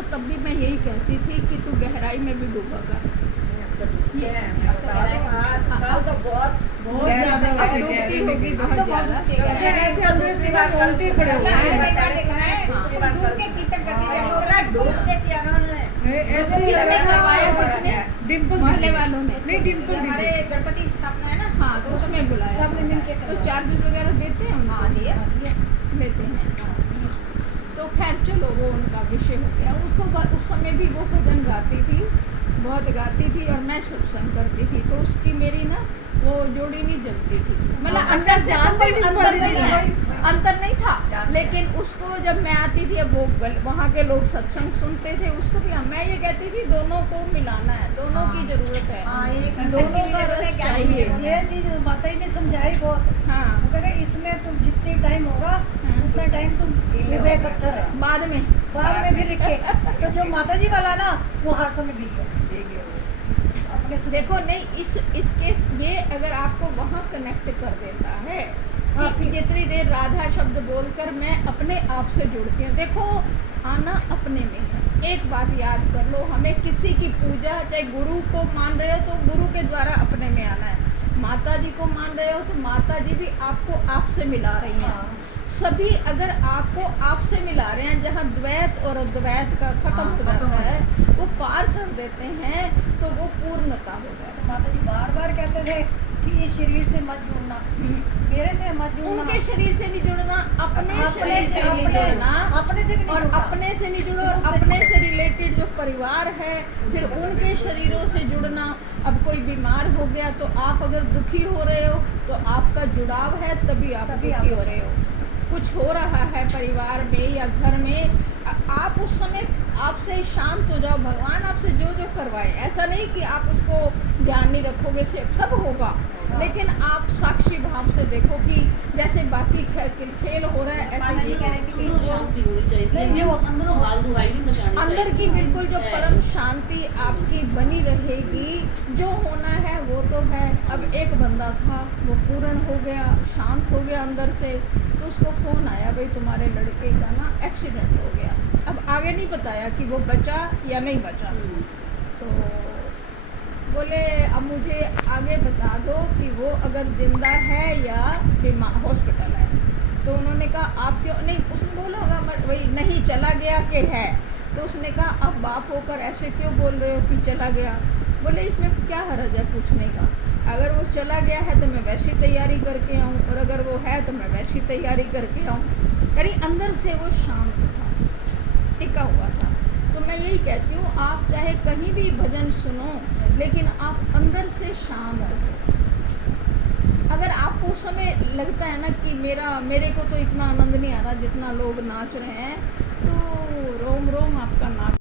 उसको तब भी मैं यही कहती थी कि तू गहराई में भी डूबेगा। ये तो बहुत बहुत ज्यादा अब डूबती होगी बहुत ज्यादा। ऐसे अंदर से ना रोंगटे खड़े हो गए। ऐसे ही किसने लगा। करवाया? किसने? डिम्पल मोहल्ले वालों ने। नहीं, डिम्पल हमारे दीदी। गणपति स्थापना है ना, हाँ, तो उसमें बुलाया। सबने मिलके तो करवाया। चार्जेस वगैरह देते हैं उनको? हाँ, दिया। लेते हैं। तो खैर चलो वो उनका विषय हो गया। उसको उस समय भी वो भजन गाती थी, बहुत गाती थी और मैं सत्संग करती थी, तो उसकी मेरी ना वो जोड़ी नहीं जमती थी। मतलब अंदर से अंतर नहीं था, लेकिन उसको जब मैं आती थी, अब वो वहाँ के लोग सत्संग सुनते थे, उसको भी मैं ये कहती थी दोनों को मिलाना है, दोनों की जरूरत है, दोनों का रस चाहिए। ये चीज माता जी ने समझाई बहुत। हाँ, वो कह रहे इसमें तुम जितनी टाइम होगा उतना टाइम तुम विवेक करते रहे, बाद में बाद में भी रखे। तो जो माता जी वाला ना वो हर समय भी है अपने से देखो नहीं इसके ये अगर आपको वहाँ कनेक्ट कर देता है कि जितनी देर राधा शब्द बोलकर मैं अपने आप से जुड़ती हूँ। देखो आना अपने में है। एक बात याद कर लो, हमें किसी की पूजा, चाहे गुरु को मान रहे हो तो गुरु के द्वारा अपने में आना है, माता जी को मान रहे हो तो माता जी भी आपको आपसे मिला रही हैं। सभी अगर आपको आपसे मिला रहे हैं, जहाँ द्वैत और अद्वैत का खत्म हो जाता है, वो पार कर देते हैं, तो वो पूर्णता हो जाती है। माता जी बार बार कहते थे कि इस शरीर से मत जुड़ना, मेरे से मत जुड़ना, उनके शरीर से नहीं जुड़ना, अपने शरीर से नहीं अपने जुड़ना, अपने से भी नहीं और जुड़ना। अपने से नहीं जुड़ो, और अपने से रिलेटेड जो परिवार है फिर उनके शरीरों से जुड़ना। अब कोई बीमार हो गया तो आप अगर दुखी हो रहे हो तो आपका जुड़ाव है, तभी आप दुखी हो रहे हो। कुछ हो रहा है परिवार में या घर में, आप उस समय आपसे शांत हो जाओ, भगवान आपसे जो जो करवाए। ऐसा नहीं कि आप उसको ध्यान नहीं रखोगे, सब होगा, लेकिन आप साक्षी भाव से देखो कि जैसे बाकी खेल हो रहा है, ऐसे ये शांति होनी चाहिए, अंदरों फालतू भाई नहीं मचानी चाहिए। अंदर की बिल्कुल जो परम शांति आपकी बनी रहेगी। जो होना है वो तो है। अब एक बंदा था, वो पूर्ण हो गया, शांत हो गया अंदर से, तो उसको फ़ोन आया, भाई तुम्हारे लड़के का ना एक्सीडेंट हो गया। अब आगे नहीं बताया कि वो बचा या नहीं बचा, तो बोले अब मुझे आगे बता दो कि वो अगर जिंदा है या बीमार हॉस्पिटल है। तो उन्होंने कहा आप क्यों नहीं, उसने बोला होगा वही नहीं चला गया कि है। तो उसने कहा आप बाप होकर ऐसे क्यों बोल रहे हो कि चला गया। बोले इसमें क्या हर्ज है पूछने का, अगर वो चला गया है तो मैं वैसी तैयारी करके आऊँ, और अगर वो है तो मैं वैसी तैयारी करके आऊँ। यानी अंदर से वो शांत था, टिका हुआ था। तो मैं यही कहती हूँ, आप चाहे कहीं भी भजन सुनो, लेकिन आप अंदर से शांत हो। अगर आपको उस समय लगता है ना कि मेरे को तो इतना आनंद नहीं आ रहा जितना लोग नाच रहे हैं, तो रोम रोम आपका नाच